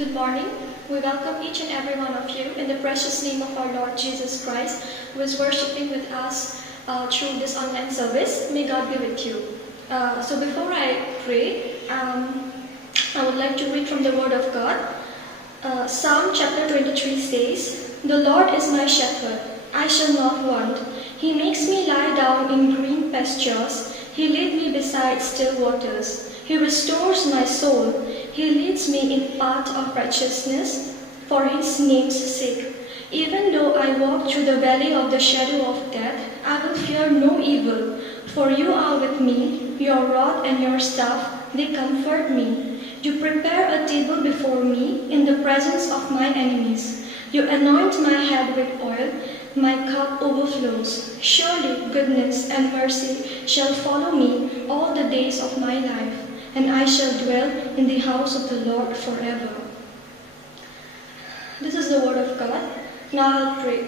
Good morning. We welcome each and every one of you in the precious name of our Lord Jesus Christ, who is worshipping with us through this online service. May God be with you. So before I pray, I would like to read from the Word of God. Psalm chapter 23 says, "The Lord is my shepherd, I shall not want. He makes me lie down in green pastures. He leads me beside still waters. He restores my soul. He leads me in path of righteousness for his name's sake. Even though I walk through the valley of the shadow of death, I will fear no evil, for you are with me. Your rod and your staff, they comfort me. You prepare a table before me in the presence of my enemies. You anoint my head with oil, my cup overflows. Surely goodness and mercy shall follow me all the days of my life, and I shall dwell in the house of the Lord forever." This is the word of God. Now I'll pray.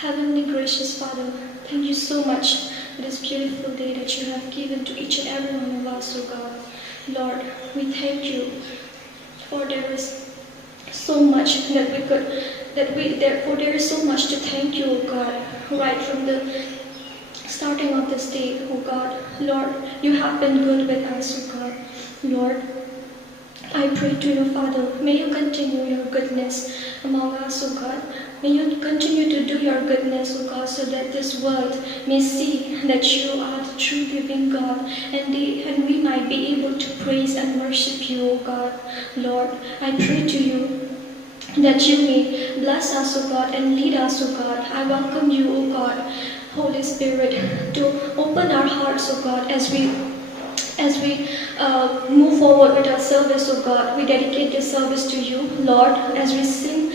Heavenly gracious Father, thank you so much for this beautiful day that you have given to each and every one of us, O God. Lord, we thank you, for there is so much therefore there is so much to thank you, O God, right from the starting of this day, O God. Lord, you have been good with us, O God. Lord, I pray to you, Father, may you continue your goodness among us, O God. May you continue to do your goodness, O God, so that this world may see that you are the true living God, and we might be able to praise and worship you, O God. Lord, I pray to you that you may bless us, O God, and lead us, O God. I welcome you, O God, Holy Spirit, to open our hearts, O God, as we move forward with our service, O God. We dedicate this service to you, Lord, as we sing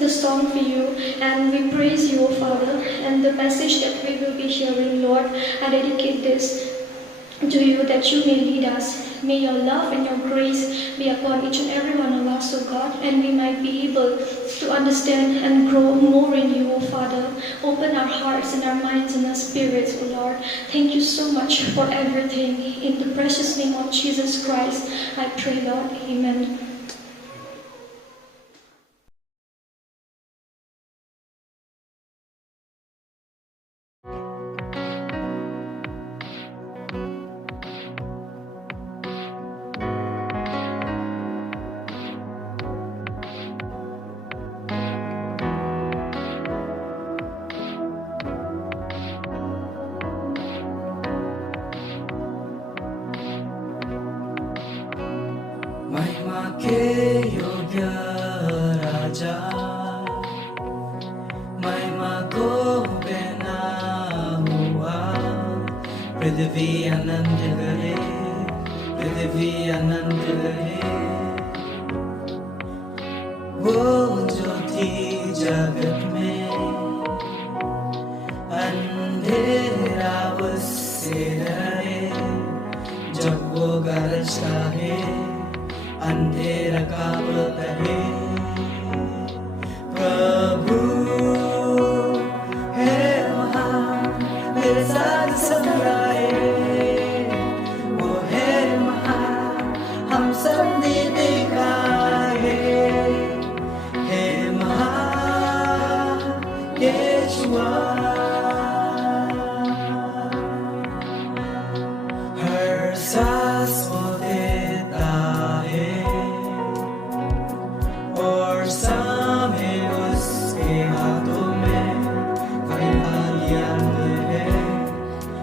the song for you, and we praise you, O Father, and the message that we will be hearing, Lord. I dedicate this to you, that you may lead us. May your love and your grace be upon each and every one of us, O God, and we might be able to understand and grow more in you, O Father. Open our hearts and our minds and our spirits, O Lord. Thank you so much for everything. In the precious name of Jesus Christ, I pray, Lord. Amen. महिमा के योग्य राजा, महिमा को बेना हुआ। पृथ्वी आनंद करे, पृथ्वी आनंद करे। वो ज्योति जगत में, अंधेरा उससे डरे। जब वो गरजता है, अंधेरा कांपता है। प्रभु है वहाँ, मेरे साथ संग्राए। वो है वहाँ, हम सब ने देखा है वहाँ यीशुआ। हर सांस वो देता है, और सामे उसके हाथों में। कोई आदि अंत है,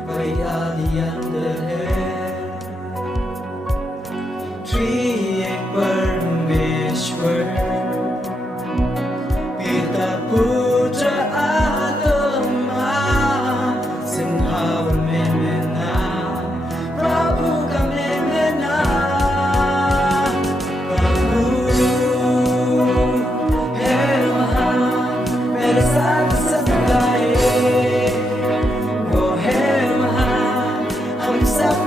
कोई आदि अंत है। त्रिएक परमेश्वर, पिता पुत्र आत्मा, सिंहासन में रहना, प्रभु का मेमना। प्रभु है वहाँ, मेरे साथ सब गाए। वो है वहाँ, हम सब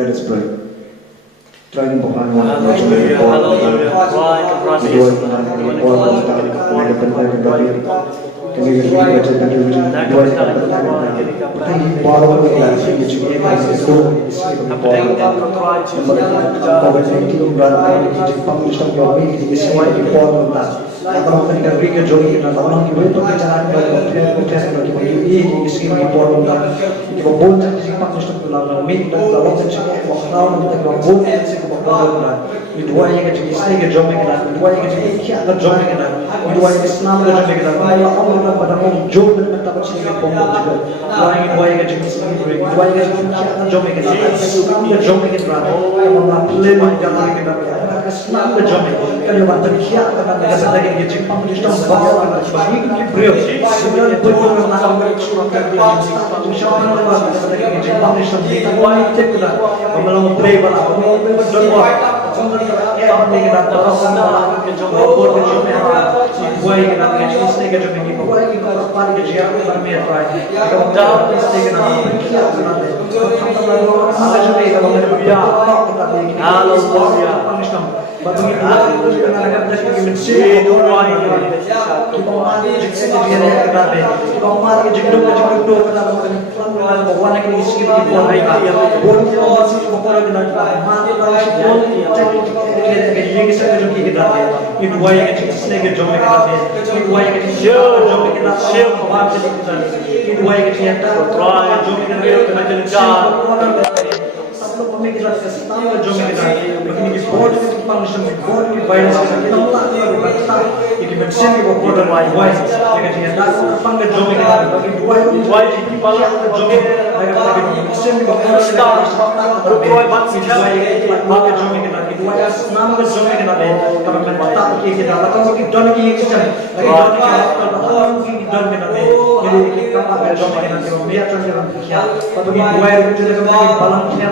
Let us pray. Trying bukan Hallelujah, hallelujah. Tuhan keberhasilan Tuhan Tuhan kami kita kuat kita kami kuat kami berdoa kami baca kami baca Dan Tuhan kita kami berdoa jadi kami baru lagi itu kami itu Kapten kita berdoa COVID-19 dan kami pengurus kami di semua di pon kita kalau kita berikan jogi kita kalau kita itu kejaran kita proses kita ini di sini di pon kita kita boleh di pengurus kita lalu minta lalu kita mau kita boleh kita mau dua yang kita istri kita jomi kita dua yang kita jomi kita dua yang Islam kita jomi kita Allah Allah pada kaum jom dan kita bersih kita pun juga dua yang kita istri dua yang kita jomi kita Islam kita jomi kita yang Allah pelih jalan kita Islam kita jomi kalau bantu kia kita kita sedang kita pun kita bawa kita bagi kita beliau sebenarnya betul nak kita kita kita dua yang kita kalau play bala kalau berdoa ya orang yang kita terus dalam kejauhan kejauhan dua yang kita istri kita jomi dua yang kita pari kita jalan bermain kalau dalam istri kita kia kita ada juga kita berdoa kita haleluya bagi kita dengan agak kita mencari doa ini kita mari kita kita mari kita bahwa lagi di sini kita boleh masih berkorban dengan mati yang kita kita itu dua yang kita sedang jom kita itu dua yang kita jom kita share bahwa kita itu dua yang kita try jom kita jalan pemikiran kita jom kita begini di board di function di board di virus kita kita ini mesin di board dan wise dengan kita pangkat jom kita bagi dua di pala jom kita mesin di board kita berkuai banget dua yang pangkat jom kita dua nama jom kita kami mentak kita lakukan kita don kita lagi don kita don kita jadi kita pangkat jom kita lihat saja kita bagi dua yang kita balang kita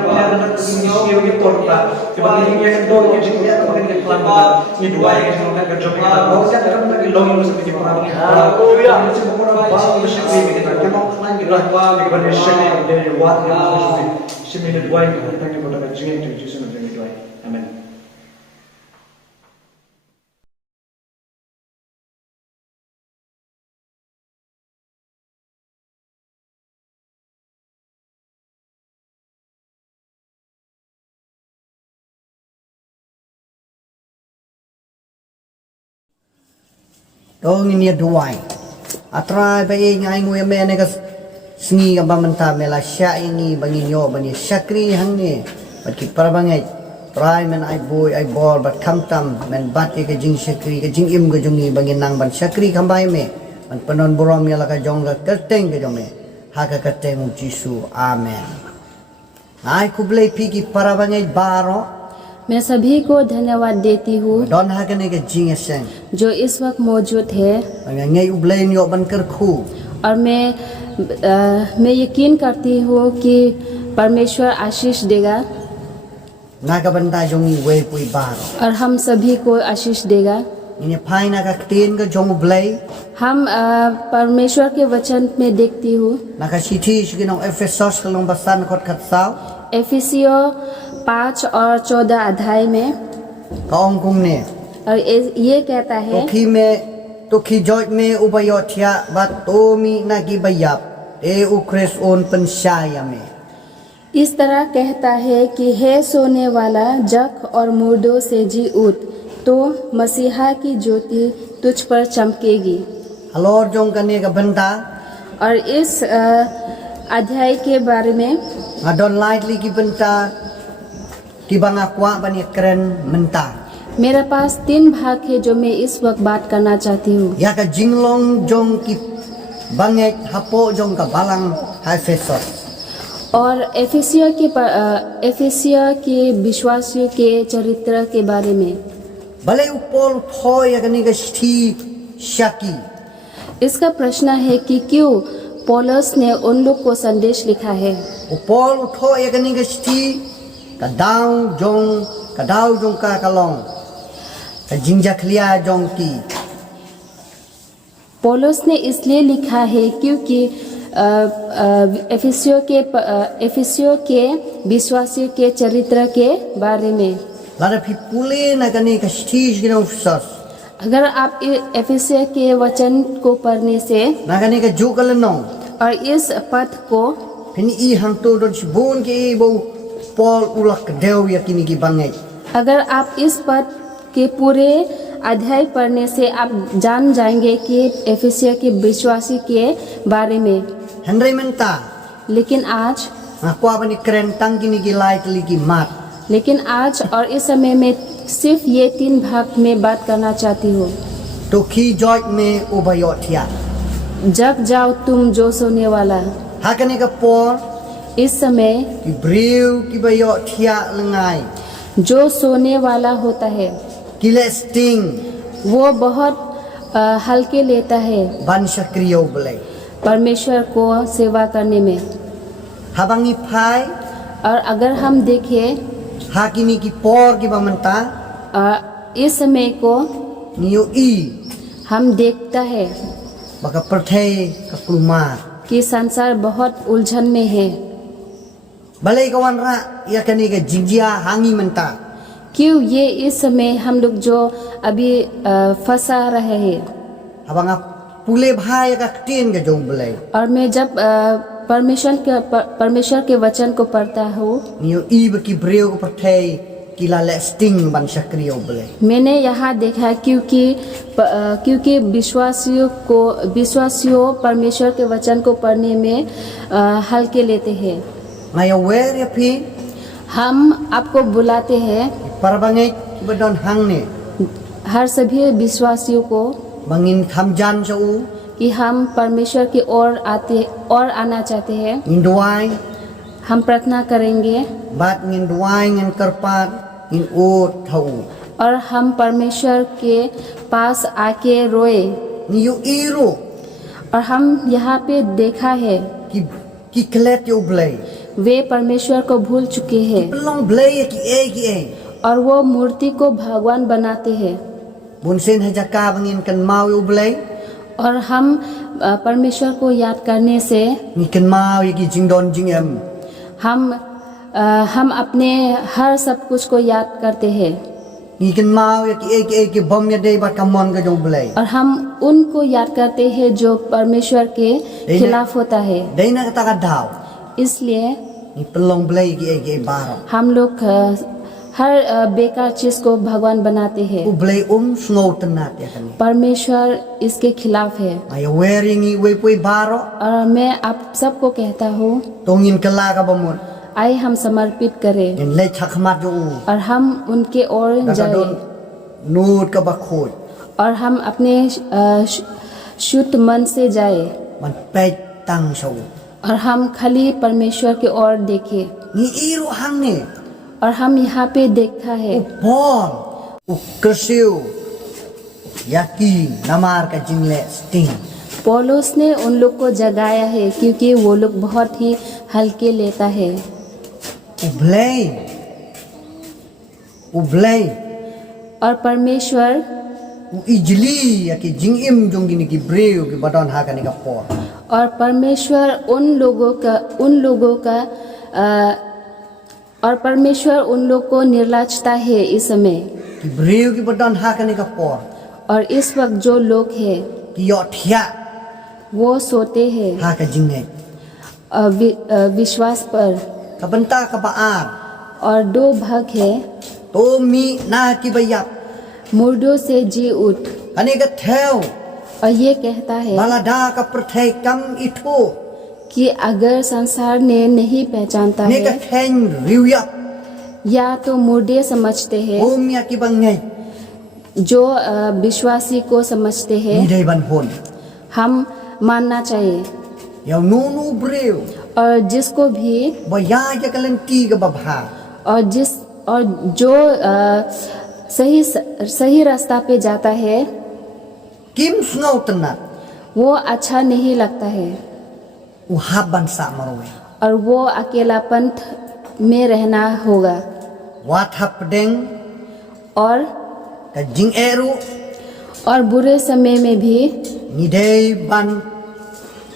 ini yang porta sebagai yang kedua yang juga pakai dengan pelan ini dua yang kita kerja kita baru kita lagi login seperti perang haleluya semua orang baru bersyukur kita kita plan kita kepada syukur dari wat yang syukur dua yang kita kepada kerja itu Yesus nama dua amin. Dong ini dua, atra bayi ngai ngui mene kas sni abamanta mela sya ini bangi nyo bangi syakri hangni bagi parabangai try men ai boy ai ball but kam tam men bati ke jing syakri ke jing im ke jungi bangi nang ban syakri kambai me man penon borom ya ka jong ka kerteng ke jong me ha ka kerteng Jisu amen ai kublai pi ki parabangai baro मैं सभी को धन्यवाद देती हूँ don ha kane ke jing eseng जो इस वक्त मौजूद है ngai ublai nyo ban ker khu और मैं यकीन करती हूँ कि परमेश्वर आशीष देगा na ka banta jongi we pui baro और हम सभी को आशीष देगा ini phai na ka tin ka jong ublai हम परमेश्वर के वचन में देखती हूँ nakasiti siginong Efesos kalong basan kot katsaw एफिसियो 5 और 14 अध्याय में kaong kung ne और ये कहता है tokhi me tokhi joj me ubayothya batomi nagi bayap e ukres on pensyaya me इस तरह कहता है कि हे सोने वाला जग और मुर्दों से जी उठ तो मसीहा की ज्योति तुझ पर चमकेगी halor jong kane ka banta और इस अध्याय के बारे में adon lightly ki banta tibang akwa bani keren menta मेरे पास 3 भाग है जो मैं इस वक्त बात करना चाहती हूँ ya ka jinglong jong ki banget hapo jong ka balang Efesos और एफिसिया के विश्वासियों के चरित्र के बारे में bale upol thoy ya kane ka sti shaki इसका प्रश्न है कि क्यों पौलुस ने उन लोग को संदेश लिखा है upol thoy ya kane ka sti kadau jong ka kalong ka jingja khlia jong ki पौलुस ने इसलिए लिखा है क्योंकि एफिसियों के विश्वासियों के चरित्र के बारे में। Lara pi pule na kani ka stis gina ufsas. अगर आप एफिसियों के वचन को पढ़ने से Na kani ka jukal no. और इस पद को Pini I hang to don sibun ki bo Paul ulak dew ya kini ki bangai. अगर आप इस पद के पूरे अध्याय पढ़ने से आप जान जाएंगे कि एफिसियों के विश्वासी के बारे में। Henry menta. लेकिन आज Aku apa ni kerentang kini ki lai kali ki mat. लेकिन आज और इस समय में सिर्फ ये 3 भाग में बात करना चाहती हूँ। To ki joy me ubayot ya. जग जाओ तुम जो सोने वाला। Ha kani ka Paul इस समय ki brew ki bayot ya lengai. जो सोने वाला होता है Ki le sting वो बहुत हल्के लेता है ban sakriyo belai. परमेश्वर को सेवा करने में। Habangi pai और अगर हम देखें ha kini ki Paul ki bamenta इस समय को niyo I हम देखता है baka perthai ka plumar. कि संसार बहुत उलझन में है। Balai kawan ra ya kani ka jingjia hangi menta. क्यों ये इस समय हम लोग जो अभी फंसा रहे हैं। Abang pule bhai ka tin ka jong belai. और मैं जब परमेश्वर के वचन को पढ़ता हूँ Niyo I baki brew ka perthai kila le sting ban sakriyo belai. मैंने यहाँ देखा क्योंकि विश्वासियों परमेश्वर के वचन को पढ़ने में हल्के लेते हैं। Ngaya wer ya pi हम आपको बुलाते हैं parabangai bedon hang ne हर सभी विश्वासियों को bangin khamjan sa u कि हम परमेश्वर की ओर आना चाहते हैं। induai हम प्रार्थना करेंगे bat ngin duai ngin kerpat ngin o thau. और हम परमेश्वर के पास आके रोए। Niyo iro और हम यहाँ पे देखा है ki klet yo belai. वे परमेश्वर को भूल चुके हैं Belong belai ki e. और वो मूर्ति को भगवान बनाते हैं। Bunsen ha jaka bangin kan mau yo belai. और हम परमेश्वर को याद करने से Ni kan mau ya ki jingdon jingem. हम अपने हर सब कुछ को याद करते हैं। Ni kan mau ya ki bom ya dei bat kamon ka jong belai. और हम उनको याद करते हैं जो परमेश्वर के खिलाफ होता है। Dei na kata ka daw. इसलिए Ni pelong belai ki baro. हम लोग हर बेकार चीज को भगवान बनाते हैं। U belai sngow tenat ya kan. परमेश्वर इसके खिलाफ है। Ngaya wearing i we pui baro और मैं आप सबको कहता हूँ tongin kala ka bamon. आइए हम समर्पित करें Ngin le chakmat yo u. और हम उनके ओर Ka जाए don nut ka bakhoi. और हम अपने शुद्ध मन से जाए Man pej tang sa u. और हम खाली परमेश्वर की ओर देखें। Ni iro hang ne. और हम यहाँ पे देखता है Paul u kersiu. Yaki namar ka jingle sting. पौलुस ने उन लोग को जगाया है क्योंकि वो लोग बहुत ही हल्के लेता है। U blai. और परमेश्वर U ijli ya ki jingim jong gini ki breu ki badon ha ka ni ka Paul. और परमेश्वर उन लोगों का और परमेश्वर उन लोग को निर्लजता है इस समय। Ki breu ki badon ha ka ni ka Paul. और इस वक्त जो लोग हैं Ki yo thia वो सोते हैं ha ka jingai. विश्वास पर। Ka benta ka baar. और 2 भाग है To mi na ki bayap. मुर्दों से जी उठ। Kani ka theo. और ये कहता है Balada ka perthai kam itu. कि अगर संसार ने नहीं पहचानता Ni ka है theng riuyap. या तो मुर्दे समझते हैं Om ya ki bangai. जो विश्वासी को समझते Ni हैं dai ban hon. हम मानना चाहिए। Yaw nunu breu. और जिसको भी Baya ya kalenti ka babha. और जो सही रास्ता पे जाता है Kim sngaw tenat. वो अच्छा नहीं लगता है U haban sa marwe. और वो अकेलापन में रहना होगा। Wat hap deng और ka jing eru बुरे समय में भी ni dai ban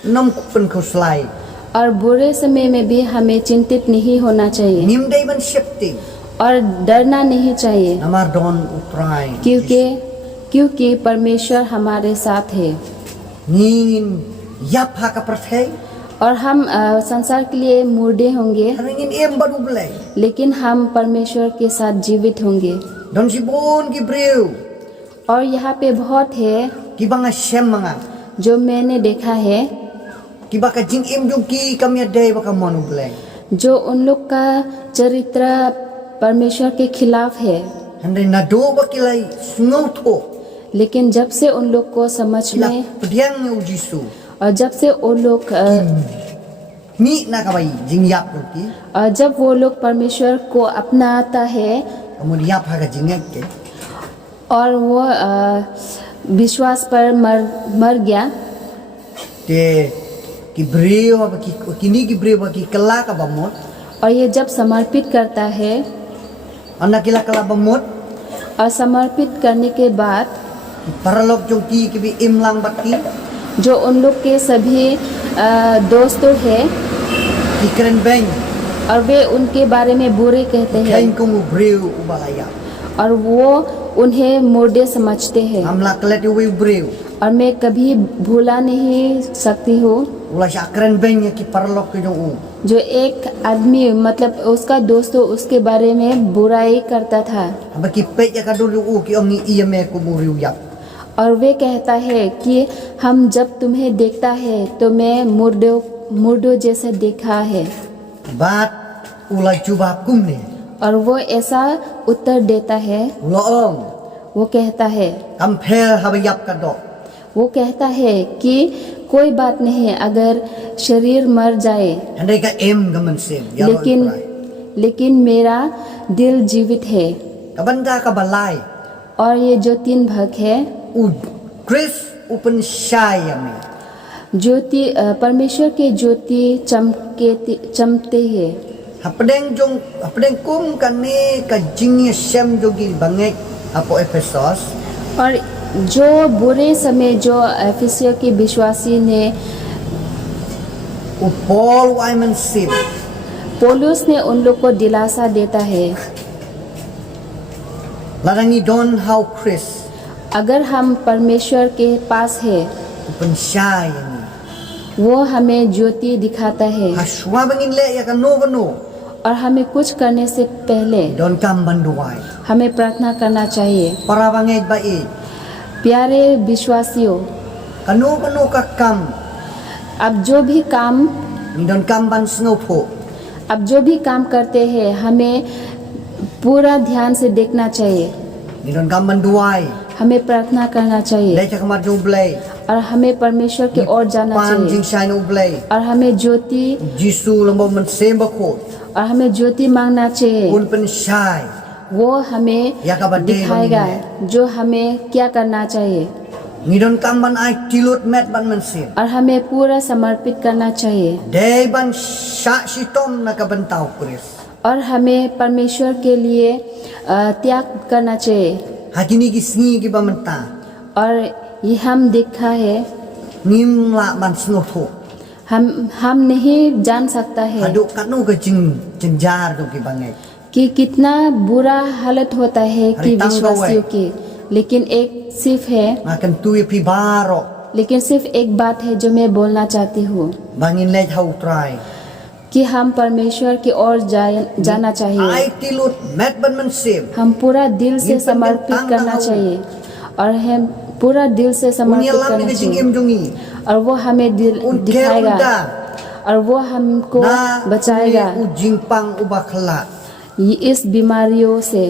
nam kupen ko slai और बुरे समय में भी हमें चिंतित नहीं होना चाहिए nim dei ban shepti और डरना नहीं चाहिए namar don utrai क्योंकि परमेश्वर हमारे साथ है ngin yap ha ka prathai और हम संसार के लिए मुर्दे होंगे haringin em badu blai लेकिन हम परमेश्वर के साथ जीवित होंगे don si bon ki breu और यहाँ पे बहुत है ki banga shem manga जो मैंने देखा है ki baka jing em jong ki kamya dei baka manu blai जो उन लोग का चरित्र परमेश्वर के खिलाफ है handai na do bakilai sngau tho लेकिन जब से उन लोग को समझ la में pediang ngu jisu और जब से वो लोग mi na ka bai jing yap jong ki और जब वो लोग परमेश्वर को अपनाता है kemudian yap ha ka jing ke और वो विश्वास पर मर गया te ki breu ba ki kini ki breu ba ki kala ka bamot और ये जब समर्पित करता है anak kila kala bamot और समर्पित करने के बाद paralok jong ki ki bi imlang bat ki जो उन लोग के सभी दोस्तों हैं ki keren beng और वे उनके बारे में बुरे कहते हैं kain ko mu breu ubalaya और वो उन्हें मुर्दे समझते हैं amla klet u breu और मैं कभी भूला नहीं सकती हूँ ula sya keren beng ki paralok ke jong u जो एक आदमी मतलब उसका दोस्त उसके बारे में बुराई करता था aba ki pe ya ka dulu u ki ongi iya me ko mu riu yap और वे कहता है कि हम जब तुम्हें देखता है तो मैं मुर्दों जैसा देखा है bat ula jubab kum ne और वो ऐसा उत्तर देता है ula ong वो कहता है kam phel ha ba yap ka do वो कहता है कि कोई बात नहीं अगर शरीर मर जाए handai ka em gaman sem ya लेकिन मेरा दिल जीवित है ka banda ka balai और ये जो 3 भाग है u Chris open shaya me ज्योति परमेश्वर के ज्योति चमकते हैं hapdeng kum kane ka jingya shem jogi bangai apo Efesos और जो बुरे समय जो एफिसियों के विश्वासी ने u Paul Wyman sim पौलुस ने उन लोग को दिलासा देता है larangi don how Chris अगर हम परमेश्वर के पास है open shaya me वो हमें ज्योति दिखाता है haswa bangin le ya ka no bano और हमें कुछ करने से पहले don kam banduai हमें प्रार्थना करना चाहिए para bangai ba e प्यारे विश्वासियों kanu bano ka kam अब जो भी काम ni don kam ban snow tho अब जो भी काम करते हैं हमें पूरा ध्यान से देखना चाहिए ni don kam banduai हमें प्रार्थना करना चाहिए le cha kamar jo blai और हमें परमेश्वर की ओर जाना pan चाहिए jing shai no blai और हमें ज्योति jisu lambo man sem ba ko और हमें ज्योति मांगना चाहिए un pen shai वो हमें या का बर्थडे दिखाएगा बनी जो हमें क्या करना चाहिए ni don kam ban ai tilot met ban man sem और हमें पूरा समर्पित करना चाहिए dei ban sha sitom na ka bantau Chris और हमें परमेश्वर के लिए त्याग करना चाहिए hakini ki sngi ki ba manta और ये हम देखा है nim la ban snow tho हम नहीं जान सकता है hadu kanu ka jing jar do ki bangai कि कितना बुरा हालत होता है कि अरे तंग विश्वासियों की लेकिन एक सिर्फ है akan tu pi baro लेकिन सिर्फ एक बात है जो मैं बोलना चाहती हूँ bangin le thau try कि हम परमेश्वर की ओर जाना चाहिए ai tilot met ban man sem हम पूरा दिल से ये समर्पित तंग करना हो। चाहिए और हम पूरा दिल से समर्पित unia lam करना ni jing चाहिए em jongi और वो हमें un दिखाएगा kerunda और वो हमको na बचाएगा u jingpang ubakla ये इस बीमारियों से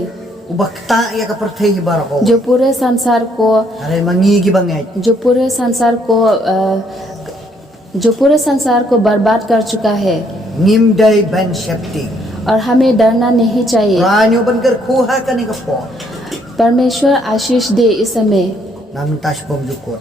ubakta ya ka perthei barako जो पूरे संसार को are mangi ki bangai जो पूरे संसार को बर्बाद कर चुका है nim dai ban shepti और हमें डरना नहीं चाहिए ranyo ban ker khuha kani ka po परमेश्वर आशीष दे इस समय nam tas pom jukot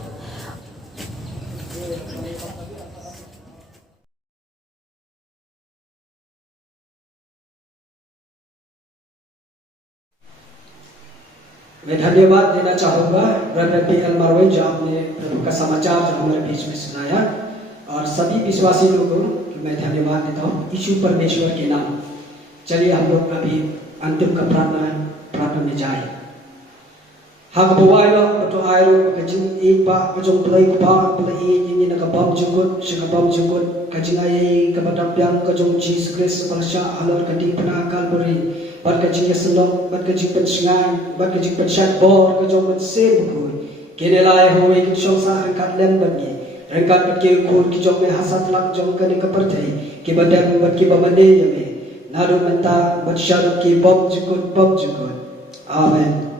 मैं धन्यवाद देना चाहूँगा ब्रदर पी एल मारवे जो आपने प्रभु का समाचार जो हमारे बीच में सुनाया और सभी विश्वासी लोगों को मैं धन्यवाद देता हूँ यीशु परमेश्वर के नाम। चलिए हम लोग अभी अंतिम का प्रार्थना में जाए। Hak bawai lo betul air kajing ipa kajong play kupa play ini nak bam jukut sekabam jukut kajing ayai kepada piang kajong Jesus Christ balasya alor kadi penakal beri bat kajing yaselok bat kajing pensengai bat kajing pensat bor kajong bense bukui kene lai howe kajong sa rengkat lem bagi rengkat bat kiri kur kajong me hasat lak jong kene kepertai ki badam bat ki bamane yame naru menta bat syaruk ki bam jukut amen.